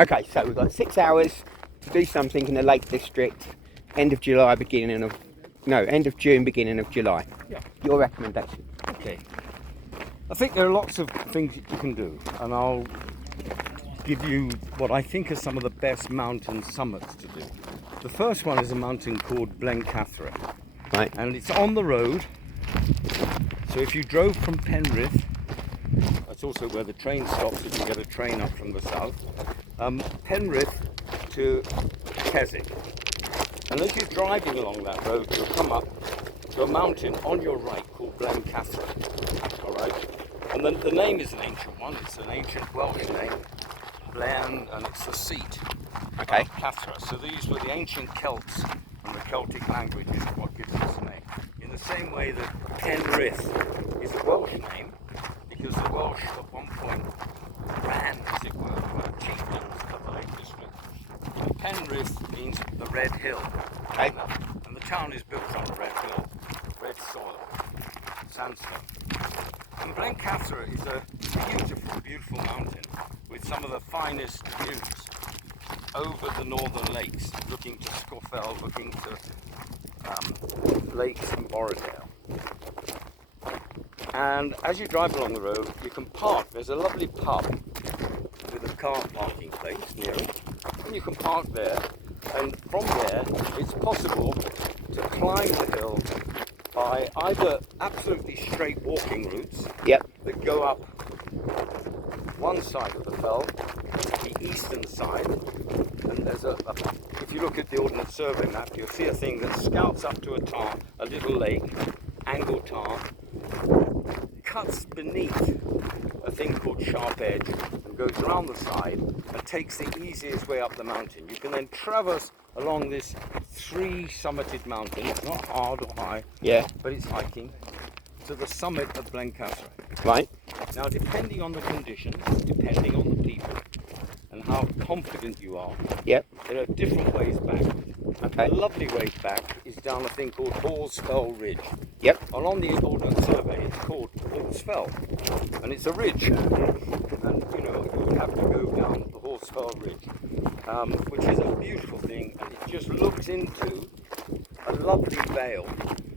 Okay, so we've got 6 hours to do something in the Lake District, end of July, end of June, beginning of July. Yeah. Your recommendation? Okay. I think there are lots of things that you can do, and I'll give you what I think are some of the best mountain summits to do. The first one is a mountain called Blencathra, Right. and it's on the road. So if you drove from Penrith, that's also where the train stops if you get a train up from the south, Penrith to Keswick. And as you're driving along that road, you'll come up to a mountain on your right called Blencathra. All right. And then the name is an ancient one. It's an ancient Welsh name, Blen, and it's the seat. Okay. Cathra. So these were the ancient Celts, and the Celtic language is what gives this name. In the same way that Penrith is a Welsh name, because the Welsh at one point ran, as it were, chieftains of the Lake District. And Penrith means the Red Hill. Okay. And the town is built on a red hill, red soil, sandstone. And Blencathra is a beautiful, beautiful mountain with some of the finest views over the northern lakes, looking to Scafell, looking to lakes in Borrowdale. And as you drive along the road, you can park. There's a lovely pub with a car parking place near it, and you can park there. And from there, it's possible to climb the hill by either absolutely straight walking routes that go up one side of the fell, the eastern side, and there's if you look at the Ordnance Survey map, you'll see a thing that scouts up to a little lake, Angle Tar, cuts beneath a thing called Sharp Edge and goes around the side and takes the easiest way up the mountain. You can then traverse along this 3-summited mountain. It's not hard or high, but it's hiking to the summit of Blencathra. Right. Now, depending on the conditions, depending on the people, and how confident you are, there are different ways back. Okay. The lovely way back is down a thing called Hall's Fell Ridge. Yep. And on the Ordnance Survey, it's called Hall's Fell, and it's a ridge. And you would have to go down the Hall's Fell Ridge, which is a beautiful thing, and it just looks into a lovely vale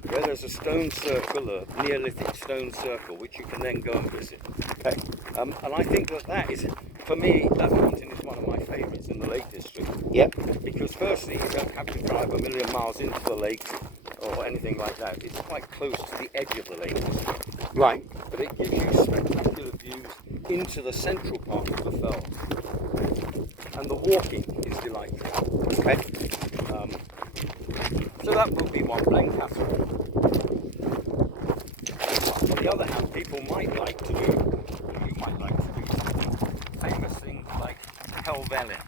where there's a stone circle, a Neolithic stone circle, which you can then go and visit. Okay. And I think that is, for me, that mountain is one of my favourites in the Lake District. Yep. Because firstly, you don't have to drive a million miles into the lake or anything like that. It's quite close to the edge of the Lake District. Right. But it gives you spectacular views into the central part of the fell. And the walking is delightful. Okay. So that will be one Blencathra. On the other hand, people might like to do, you might like to do famous things like Helvellyn.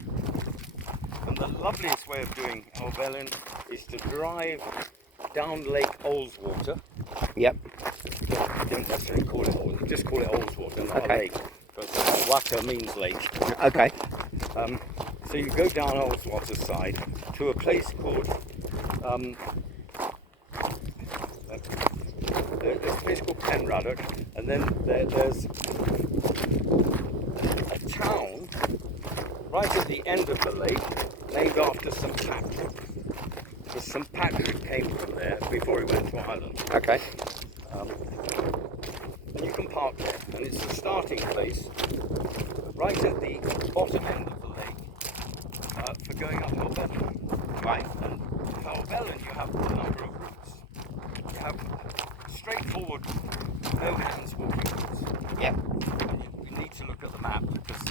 And the loveliest way of doing Helvellyn is to drive down Lake Oldswater. Yep. Don't necessarily call it Oldswater, just call it Oldswater, not a lake. Because water means lake. Okay. So you go down Oldswater side to a place called there's a place called Penraddock, and then there's a town right at the end of the lake named after St Patrick. Because St Patrick came from there before he went to Ireland. Okay. And you can park there, and it's the starting place right at the bottom end of the lake for going up Helvellyn. Right. And Helvellyn, you have a number of routes. You have straightforward, no hands walking routes. Yep. You need to look at the map, because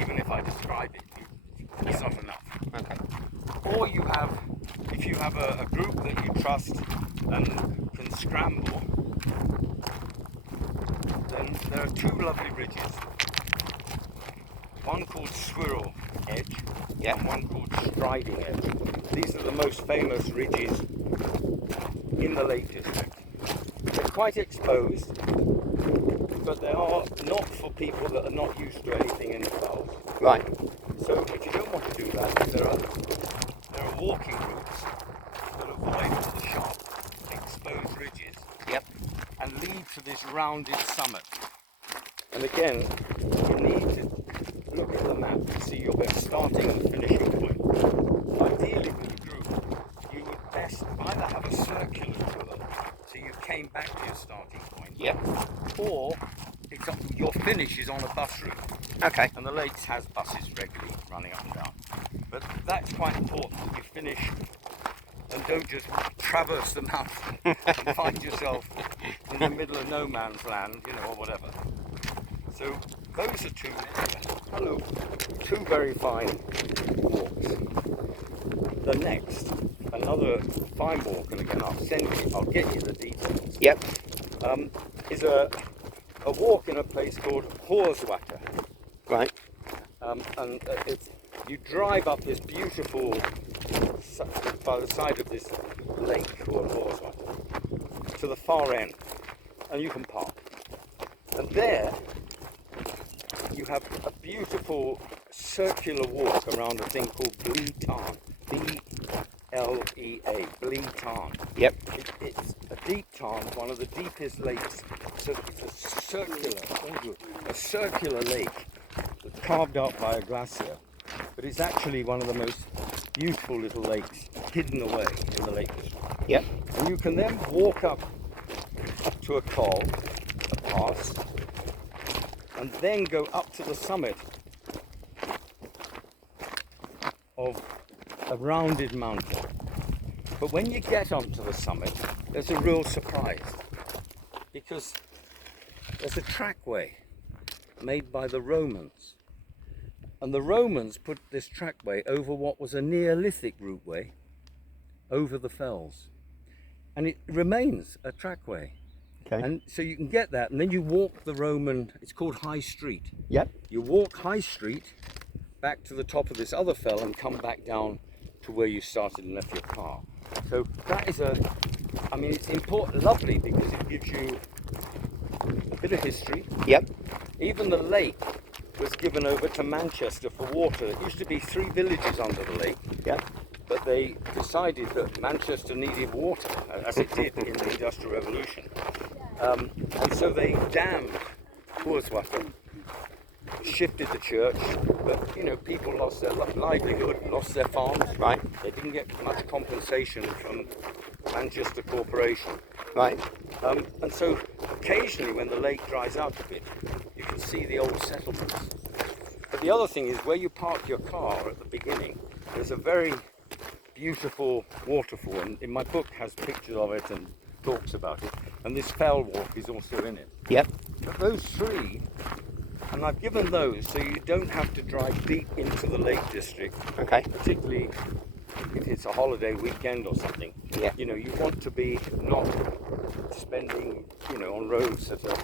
even if I describe it, it's not enough. Okay. Or you have, if you have a group that you trust and can scramble, then there are 2 lovely ridges. One called Swirl Edge, and one called Striding Edge. These are the most famous ridges in the Lake District. They're quite exposed, but they are not for people that are not used to anything in the fells. Right. So if you don't want to do that, there are walking routes that avoid all the sharp, exposed ridges. Yep. And lead to this rounded summit. And again, you need to look at the map to see your on a bus route. Okay. And the lakes has buses regularly running up and down. But that's quite important that you finish and don't just traverse the mountain and find yourself in the middle of no man's land, you know, or whatever. So those are two very fine walks. The next, another fine walk, and again I'll get you the details. Yep. Is a walk in a place called Horswater. Right. And you drive up this beautiful, by the side of this lake called Horswater, to the far end, and you can park. And there you have a beautiful circular walk around a thing called Blea Tarn. B-L-E-A, Blea Tarn. Yep. It's a deep tarn, one of the deepest lakes. So it's a circular lake carved out by a glacier, but it's actually one of the most beautiful little lakes hidden away in the Lake District. Yep. And you can then walk up to a col, a pass, and then go up to the summit of a rounded mountain. But when you get onto the summit, there's a real surprise, because there's a trackway made by the Romans. And the Romans put this trackway over what was a Neolithic routeway over the fells. And it remains a trackway. Okay. And so you can get that, and then you walk the Roman, it's called High Street. Yep. You walk High Street back to the top of this other fell and come back down to where you started and left your car. So that is it's important, lovely, because it gives you a bit of history. Yep. Even the lake was given over to Manchester for water. It used to be 3 villages under the lake. Yep. But they decided that Manchester needed water, as it did in the Industrial Revolution. And so they dammed Horswater, shifted the church, but, you know, people lost their livelihood, lost their farms. Right. They didn't get much compensation from Manchester Corporation. Right. And so occasionally when the lake dries out a bit, you can see the old settlements. But the other thing is, where you park your car at the beginning, there's a very beautiful waterfall, and in my book has pictures of it and talks about it, and this fell walk is also in it. Yep. But those 3, and I've given those so you don't have to drive deep into the Lake District, Okay. particularly if it's a holiday weekend or something. Yeah. You know, you want to be not spending, you know, on roads that are,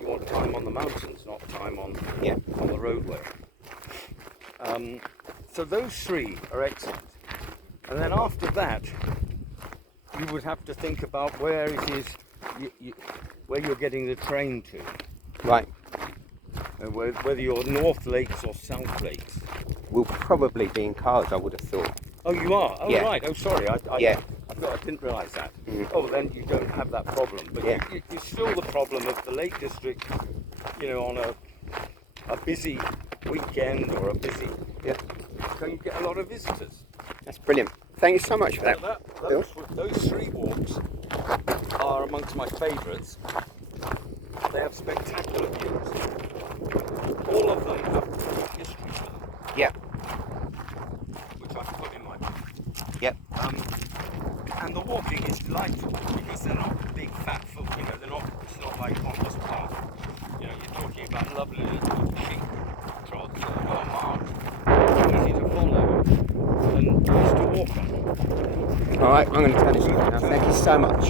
you want time on the mountains, not time on the roadway. So those 3 are excellent. And then after that, you would have to think about where it is, where you're getting the train to. Right. Whether you're North Lakes or South Lakes. We'll probably be in cars, I would have thought. Oh, you are? Oh, Yeah. right. Oh, sorry. I didn't realise that. Mhm. Oh, then you don't have that problem. But Yeah. you still the problem of the Lake District, you know, on a busy weekend or a busy... Yeah. So you get a lot of visitors. That's brilliant. Thank you so much for that. Those 3 walks are amongst my favourites. They have spectacular views. All of them have history to them, Yep. which I put in my book. Yep. And the walking is delightful because they're not big fat foot, you know, it's not like on this path. You know, you're talking about lovely little sheep trots that are well marked, easy to follow, and nice to walk on. All right, I'm going to turn this off now. Thank you so much.